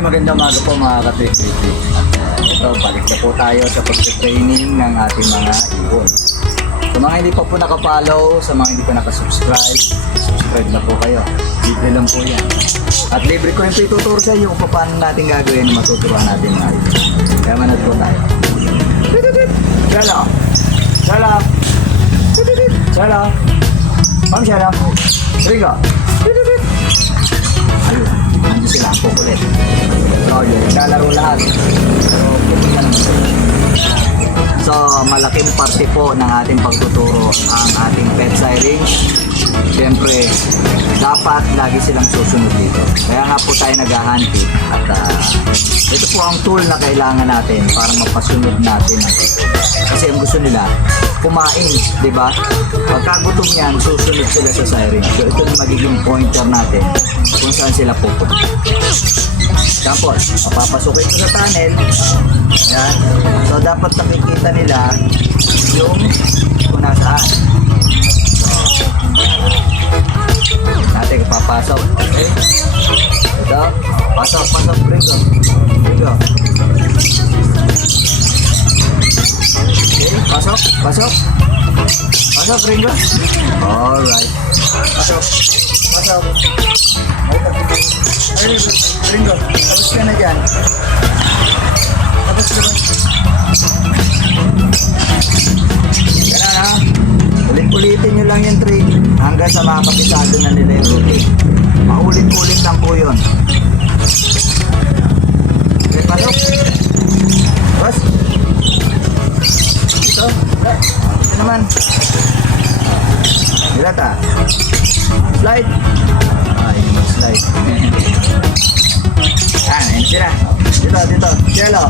Magandang umaga po mga ka-333. Ito, balik na po tayo sa pag-training ng ating mga ibon. Sa mga hindi pa po nakapollow, sa mga hindi pa nakasubscribe, subscribe na po kayo. Libre lang po yan. At libre ko yung ituturo sa inyo kung paano natin gagawin na matuturuan natin mga ibon. Kaya manad po tayo. Shala! Shala! Shala! Ma'am Shala! Riga! Ayun, nandun sila, kukulit. So, yun, lalaro lahat. So, pupunta naman sila. So, malaking parte po ng ating pagtuturo ang ating pet siren. Siyempre, dapat lagi silang susunod dito. Kaya nga po tayo nag-hunting. At ito po ang tool na kailangan natin para mapasunod natin ang ito. Kasi ang gusto nila, kumain, di ba? Pagkagutom yan, susunod sila sa siren. So, ito yung magiging pointer natin kung saan sila pupunta. Tapos, papapasukin ito sa tunnel. Yan. So, dapat nakikita nila yung kung nasaan. Natin papasok. Okay? Ito. Pasok. Bringo. Okay. Pasok. Bringo. Alright. Pasok. Ay, Bringo. Tapos ka na dyan. Ganun ha. Ulit-ulitin nyo lang yung training hanggang sa mga kapisado na nila yung routine. Maulit-ulit lang po yun. Okay, pasok. Tapos. Ito naman. Dilata. Slide. Slide. Ayun sila. Dito. Jello.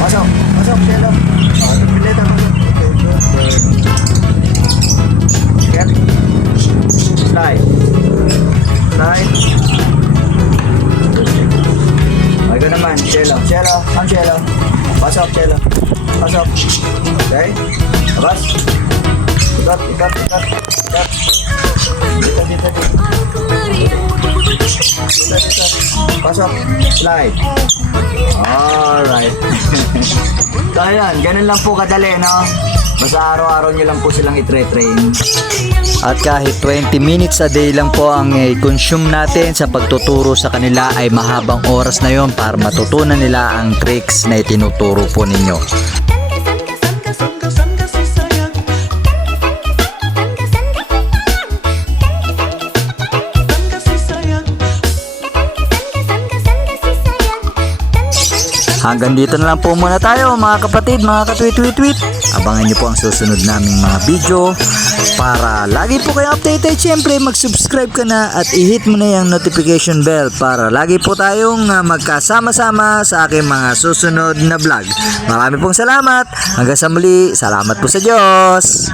Pasok, Jello. Pilita. Get. Slide. Okay ka naman, Jello. Ang Jello. Pasok, Jello. Okay. Labas. Ikat. Dito. Pasok. Slide. Alright. So ayan, ganun lang po kadali, no? Basta araw-araw nyo lang po silang i-train. At kahit 20 minutes a day lang po ang i-consume natin sa pagtuturo sa kanila ay mahabang oras na yon para matutunan nila ang tricks na itinuturo po ninyo. Hanggang dito na lang po muna tayo mga kapatid, mga katwit-wit-wit. Abangan nyo po ang susunod naming mga video para lagi po kayo updated. Siyempre mag-subscribe ka na at i-hit mo na yung notification bell para lagi po tayong magkasama-sama sa aking mga susunod na vlog. Marami pong salamat. Hanggang sa muli, salamat po sa Diyos.